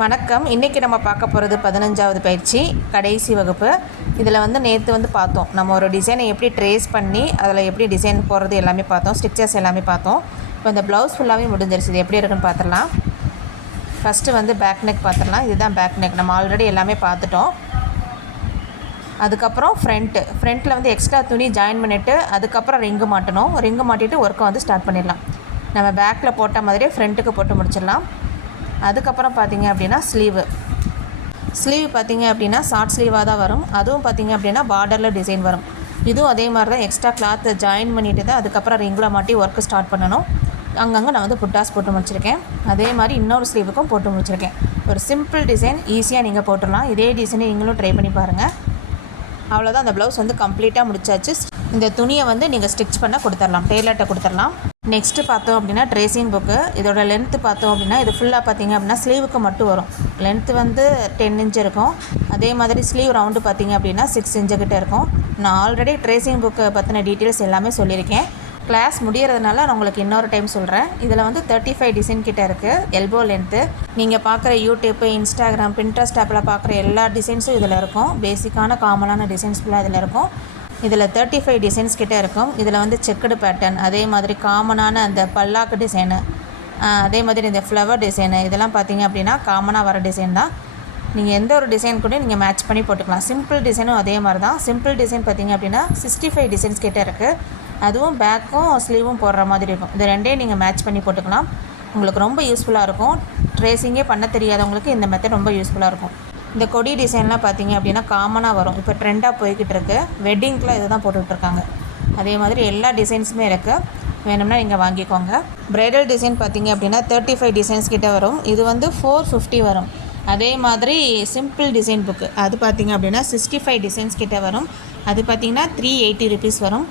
வணக்கம். இன்றைக்கி நம்ம பார்க்க போகிறது பதினஞ்சாவது பயிற்சி கடைசி வகுப்பு. இதில் வந்து நேற்று வந்து பார்த்தோம். நம்ம ஒரு டிசைனை எப்படி ட்ரேஸ் பண்ணி அதில் எப்படி டிசைன் போடுறது எல்லாமே பார்த்தோம். ஸ்டிச்சஸ் எல்லாமே பார்த்தோம். இப்போ இந்த ப்ளவுஸ் ஃபுல்லாகவே முடிஞ்சிருச்சு. இது எப்படி இருக்குன்னு பார்த்துடலாம். ஃபஸ்ட்டு வந்து பேக் நெக் பார்த்துடலாம். இதுதான் பேக் நெக் நம்ம ஆல்ரெடி எல்லாமே பார்த்துட்டோம். அதுக்கப்புறம் ஃப்ரண்ட்டு ஃப்ரண்ட்டில் வந்து எக்ஸ்ட்ரா துணி ஜாயின் பண்ணிவிட்டு அதுக்கப்புறம் ரிங்கு மாட்டணும். ரிங்கு மாட்டிட்டு ஒர்க்கை வந்து ஸ்டார்ட் பண்ணிடலாம். நம்ம பேக்கில் போட்ட மாதிரியே ஃப்ரண்ட்டுக்கு போட்டு முடிச்சிடலாம். அதுக்கப்புறம் பார்த்தீங்க அப்படின்னா ஸ்லீவு ஸ்லீவ் பார்த்தீங்க அப்படின்னா ஷார்ட் ஸ்லீவாக தான் வரும். அதுவும் பார்த்தீங்க அப்படின்னா பார்டரில் டிசைன் வரும். இதுவும் அதே மாதிரி தான் எக்ஸ்ட்ரா கிளாத்தை ஜாயின் பண்ணிட்டு தான் அதுக்கப்புறம் ரிங்கில் மாட்டி ஒர்க்கு ஸ்டார்ட் பண்ணணும். அங்கங்கே நான் வந்து புட்டாஸ் போட்டு முடிச்சிருக்கேன். அதே மாதிரி இன்னொரு ஸ்லீவுக்கும் போட்டு முடிச்சிருக்கேன். ஒரு சிம்பிள் டிசைன் ஈஸியாக நீங்கள் போட்டுடலாம். இதே டிசைனை நீங்களும் ட்ரை பண்ணி பாருங்கள் அவ்வளோதான் அந்த ப்ளவுஸ் வந்து கம்ப்ளீட்டாக முடிச்சாச்சு. இந்த துணியை வந்து நீங்கள் ஸ்டிச் பண்ண கொடுத்துடலாம். டெய்லர்கிட்ட கொடுத்துடலாம். நெக்ஸ்ட்டு பார்த்தோம் அப்படின்னா ட்ரேசிங் புக்கு இதோட லென்த்து பார்த்தோம் அப்படின்னா இது ஃபுல்லாக பார்த்தீங்க அப்படின்னா ஸ்லீவுக்கு மட்டும் வரும். லென்த்து வந்து டென் இன்ச் இருக்கும். அதே மாதிரி ஸ்லீவ் ரவுண்டு பார்த்தீங்க அப்படின்னா சிக்ஸ் இன்ச்சு கிட்டே இருக்கும். நான் ஆல்ரெடி ட்ரேசிங் புக்கு பற்றின டீட்டெயில்ஸ் எல்லாமே சொல்லியிருக்கேன். கிளாஸ் முடியறதுனால நான் உங்களுக்கு இன்னொரு டைம் சொல்கிறேன் இதில் வந்து தேர்ட்டி ஃபைவ் டிசைன் கிட்டே இருக்குது எல்போ லென்த்து நீங்கள் பார்க்குற யூடியூப்பு இன்ஸ்டாகிராம் பின்ட்ரஸ்ட் ஆப்பில் பார்க்குற எல்லா டிசைன்ஸும் இதில் இருக்கும். பேசிக்கான காமனான டிசைன்ஸ் ஃபுல்லாக இதில் இருக்கும். இதில் தேர்ட்டி ஃபைவ் டிசைன்ஸ் கிட்டே இருக்கும். இதில் வந்து செக்குடு பேட்டர்ன் அதே மாதிரி காமனான அந்த பல்லாக்கு டிசைனு அதே மாதிரி இந்த ஃப்ளவர் டிசைனு இதெல்லாம் பார்த்தீங்க அப்படின்னா காமனாக வர டிசைன் தான். நீங்கள் எந்த ஒரு டிசைன் கூட நீங்கள் மேட்ச் பண்ணி போட்டுக்கலாம். சிம்பிள் டிசைனும் அதே மாதிரி தான். சிம்பிள் டிசைன் பார்த்தீங்க அப்படின்னா சிக்ஸ்டி ஃபைவ் டிசைன்ஸ் கிட்டே இருக்குது அதுவும் பேக்கும் ஸ்லீவும் போடுற மாதிரி இருக்கும். இது ரெண்டையும் நீங்கள் மேட்ச் பண்ணி போட்டுக்கலாம். உங்களுக்கு ரொம்ப யூஸ்ஃபுல்லாக இருக்கும். ட்ரேசிங்கே பண்ண தெரியாதவங்களுக்கு இந்த மெத்தட் ரொம்ப யூஸ்ஃபுல்லாக இருக்கும். இந்த கொடி டிசைன்லாம் பார்த்தீங்க அப்படின்னா காமனாக வரும். இப்போ ட்ரெண்டாக போய்கிட்டு இருக்கு வெட்டிங்க்கெலாம் இதை தான் போட்டுட்ருக்காங்க. அதே மாதிரி எல்லா டிசைன்ஸுமே இருக்குது வேணும்னா நீங்கள் வாங்கிக்கோங்க. ப்ரைடல் டிசைன் பார்த்தீங்க அப்படின்னா தேர்ட்டி ஃபைவ் டிசைன்ஸ் கிட்டே வரும். இது வந்து ஃபோர் ஃபிஃப்டி வரும். அதே மாதிரி சிம்பிள் டிசைன் புக்கு அது பார்த்தீங்க அப்படின்னா சிக்ஸ்டி ஃபைவ் டிசைன்ஸ் கிட்டே வரும். அது பார்த்தீங்கன்னா த்ரீ எயிட்டி ருபீஸ் வரும்.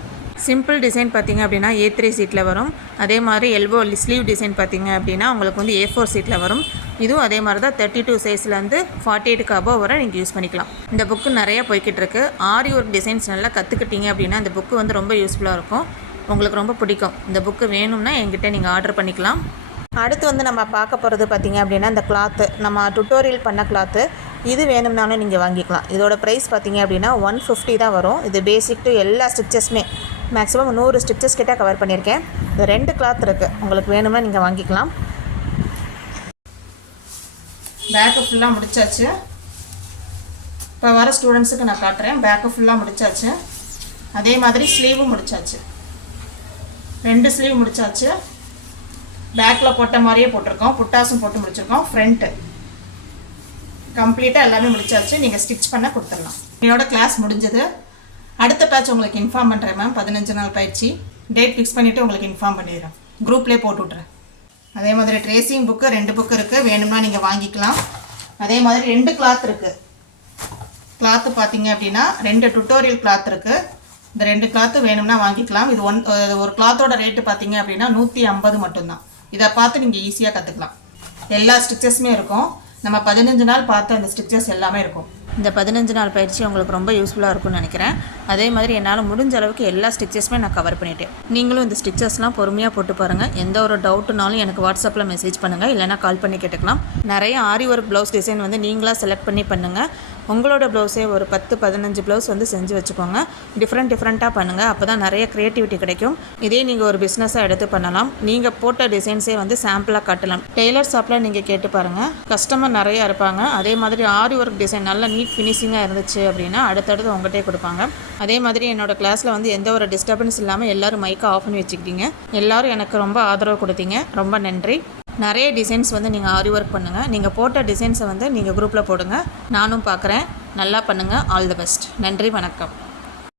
சிம்பிள் டிசைன் பார்த்தீங்க அப்படின்னா ஏ த்ரீ சீட்டில் வரும். அதே மாதிரி எல்போ ஸ்லீவ் டிசைன் பார்த்தீங்க அப்படின்னா உங்களுக்கு வந்து ஏ ஃபோர் சீட்டில் வரும். இதுவும் அதே மாதிரி தான் தேர்ட்டி டூ சைஸ்லேருந்து ஃபார்ட்டி எயிட்டுக்கு அபோவ் வரை நீங்கள் யூஸ் பண்ணிக்கலாம். இந்த புக்கு நிறைய போய்கிட்டு இருக்கு. ஆரி ஒர்க் டிசைன்ஸ் நல்லா கற்றுக்கிட்டீங்க அப்படின்னா இந்த புக்கு வந்து ரொம்ப யூஸ்ஃபுல்லாக இருக்கும். உங்களுக்கு ரொம்ப பிடிக்கும். இந்த புக்கு வேணும்னா என்கிட்ட நீங்கள் ஆர்டர் பண்ணிக்கலாம். அடுத்து வந்து நம்ம பார்க்க போகிறது பார்த்தீங்க அப்படின்னா இந்த கிளாத்து நம்ம டுட்டோரியல் பண்ண கிளாத்து இது வேணும்னாலும் நீங்கள் வாங்கிக்கலாம். இதோட ப்ரைஸ் பார்த்தீங்க அப்படின்னா ஒன் ஃபிஃப்டி தான் வரும். இது பேசிக் டு எல்லா ஸ்டிச்சஸுமே மேக்ஸிமம் நூறு ஸ்டிச்சஸ் கிட்டே கவர் பண்ணியிருக்கேன். இது ரெண்டு கிளாத் இருக்குது உங்களுக்கு வேணும்னா நீங்கள் வாங்கிக்கலாம். பேக்கு ஃபுல்லாக முடிச்சாச்சு. இப்போ வர ஸ்டூடெண்ட்ஸுக்கு நான் காட்டுறேன். பேக்கு ஃபுல்லாக முடிச்சாச்சு. அதே மாதிரி ஸ்லீவும் முடிச்சாச்சு. ரெண்டு ஸ்லீவ் முடிச்சாச்சு. பேக்கில் போட்ட மாதிரியே போட்டிருக்கோம். புட்டாசும் போட்டு முடிச்சிருக்கோம். ஃப்ரண்ட்டு கம்ப்ளீட்டாக எல்லாமே முடிச்சாச்சு. நீங்கள் ஸ்டிச் பண்ண கொடுத்துடலாம். என்னோட கிளாஸ் முடிஞ்சது. அடுத்த பேட்ச் உங்களுக்கு இன்ஃபார்ம் பண்ணுறேன் மேம் பதினஞ்சு நாள் பயிற்சி. டேட் ஃபிக்ஸ் பண்ணிவிட்டு உங்களுக்கு இன்ஃபார்ம் பண்ணிடுறேன். குரூப்லேயே போட்டு விட்றேன் அதே மாதிரி ட்ரேசிங் புக்கு ரெண்டு புக்கு இருக்குது வேணும்னா நீங்கள் வாங்கிக்கலாம். அதே மாதிரி ரெண்டு கிளாத் இருக்குது கிளாத்து பார்த்தீங்க அப்படின்னா ரெண்டு டுட்டோரியல் கிளாத் இருக்குது இந்த ரெண்டு கிளாத்து வேணும்னா வாங்கிக்கலாம். இது ஒன் ஒரு கிளாத்தோட ரேட்டு பார்த்தீங்க அப்படின்னா நூற்றி ஐம்பது மட்டும்தான். இதை பார்த்து நீங்கள் ஈஸியாக கற்றுக்கலாம் எல்லா ஸ்டிச்சஸுமே இருக்கும். நம்ம பதினஞ்சு நாள் பார்த்த அந்த ஸ்டிச்சஸ் எல்லாமே இருக்கும். இந்த பதினஞ்சு நாள் பயிற்சி உங்களுக்கு ரொம்ப யூஸ்ஃபுல்லாக இருக்கும்னு நினைக்கிறேன். அதே மாதிரி என்னால் முடிஞ்ச அளவுக்கு எல்லா ஸ்டிச்சஸுமே நான் கவர் பண்ணிட்டேன். நீங்களும் இந்த ஸ்டிச்சஸ்லாம் பொறுமையாக போட்டு பாருங்கள் எந்த ஒரு டவுட்டுனாலும் எனக்கு வாட்ஸ்அப்பில் மெசேஜ் பண்ணுங்கள் இல்லைனா கால் பண்ணி கேட்டுக்கலாம். நிறைய ஆரி ஒர்க் ப்ளவுஸ் டிசைன் வந்து நீங்களாக செலக்ட் பண்ணி பண்ணுங்கள் உங்களோட ப்ளவுஸே ஒரு பத்து பதினஞ்சு ப்ளவுஸ் வந்து செஞ்சு வச்சுக்கோங்க. டிஃப்ரெண்ட் டிஃப்ரெண்ட்டாக பண்ணுங்கள் அப்போ தான் நிறைய க்ரியேட்டிவிட்டி கிடைக்கும். இதே நீங்கள் ஒரு பிஸ்னஸாக எடுத்து பண்ணலாம். நீங்கள் போட்ட டிசைன்ஸே வந்து சாம்பிளாக காட்டலாம். டெய்லர் ஷாப்பில் நீங்கள் கேட்டு பாருங்கள் கஸ்டமர் நிறையா இருப்பாங்க. அதே மாதிரி ஆரி ஒர்க் டிசைன் நல்ல நீட் ஃபினிஷிங்காக இருந்துச்சு அப்படின்னா அடுத்தடுத்து உங்கள்கிட்டே கொடுப்பாங்க. அதே மாதிரி என்னோட கிளாஸில் வந்து எந்த ஒரு டிஸ்டர்பன்ஸ் இல்லாமல் எல்லோரும் மைக்கை ஆஃப் பண்ணி வச்சுக்கிட்டீங்க. எல்லோரும் எனக்கு ரொம்ப ஆதரவு கொடுத்தீங்க. ரொம்ப நன்றி. நிறைய டிசைன்ஸ் வந்து நீங்கள் ஆரி ஒர்க் பண்ணுங்கள் நீங்கள் போட்ட டிசைன்ஸை வந்து நீங்கள் குரூப்பில் போடுங்க. நானும் பார்க்குறேன் நல்லா பண்ணுங்கள் ஆல் தி பெஸ்ட் நன்றி வணக்கம்.